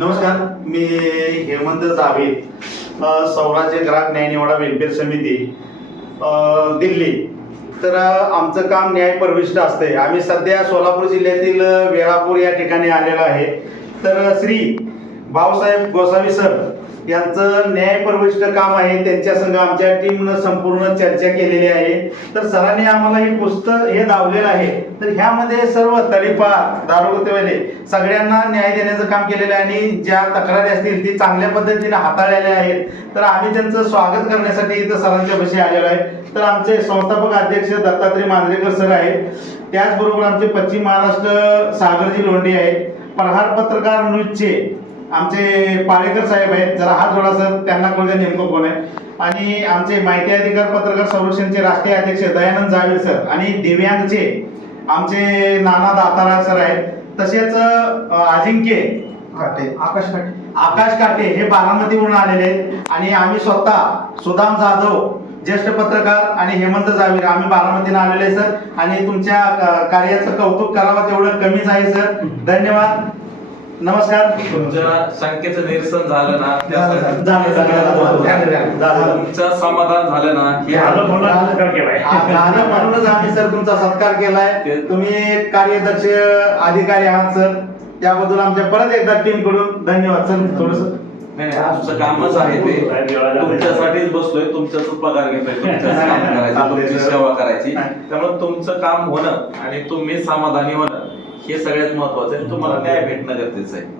नमस्कार मी हेमंत जावेद सौराज्य ग्राहक न्यायनिवाडा वेलफेअर समिती दिल्ली. तर आमचं काम न्याय परविष्ट असते आम्ही सध्या सोलापूर जिल्ह्यातील वेळापूर या ठिकाणी आलेलो आहे. तर श्री भाऊसाहेब गोसावी सर यांचं न्याय काम आहे. त्यांच्या संघ आमच्या टीमनं संपूर्ण चर्चा केलेली आहे. तर सरांनी आम्हाला हे पुस्तक हे दावलेलं आहे. तर ह्यामध्ये सर्व तडीपार दारोगतेवाले सगळ्यांना न्याय देण्याचं काम केलेलं आहे आणि ज्या तक्रारी असतील ती चांगल्या पद्धतीने हाताळलेल्या आहेत. तर आम्ही त्यांचं स्वागत करण्यासाठी इथं सरांच्या पाशी आलेलो आहे. तर आमचे संस्थापक अध्यक्ष दत्तात्रय मांजरेकर सर आहेत. त्याचबरोबर आमचे पश्चिम महाराष्ट्र सागरजी लोंढे आहेत. प्रहार पत्रकार न्यूजचे आमचे पाळेकर साहेब आहेत जरा हात जोडा सर त्यांना कळू नेमकं कोण आहे. आणि आमचे माहिती अधिकार पत्रकार संरक्षणचे राष्ट्रीय अध्यक्ष दयानंद जावेद सर आणि दिव्यांगचे आमचे नाना दातारा सर आहेत. तसेच अजिंक्य काटे आकाश काटे. आकाश काटे हे बारामतीवरून आलेले आहेत. आणि आम्ही स्वतः सुदाम जाधव ज्येष्ठ पत्रकार आणि हेमंत जावीर आम्ही बारामतीनं आलेले सर. आणि तुमच्या कार्याचं कौतुक करावं तेवढं कमीच आहे सर. धन्यवाद. नमस्कार. तुमच्या शंकेचं निरसन झालं ना त्यासाठी झालं, झालं, झालं, झालं, झालं, झालं. तुमचं समाधान झालं ना हे झालं म्हणूनच आम्ही सर तुमचा सत्कार केलाय. तुम्ही एक कार्यदक्ष अधिकारी आहात सर. त्याबद्दल आमच्या परत एकदा टीमकडून धन्यवाद सर. थोडस नाही नाही, आमचं कामच आहे ते. तुमच्यासाठीच बसलोय तुमच्याच पगार घेतोय तुमच्याच काम करायचं तुमची सेवा करायची. त्यामुळे तुमचं काम होणं आणि तुम्ही समाधानी होणं. हे सगळ्यात महत्वाचं आहे तुम्हाला न्याय भेटणं गरजेचं आहे.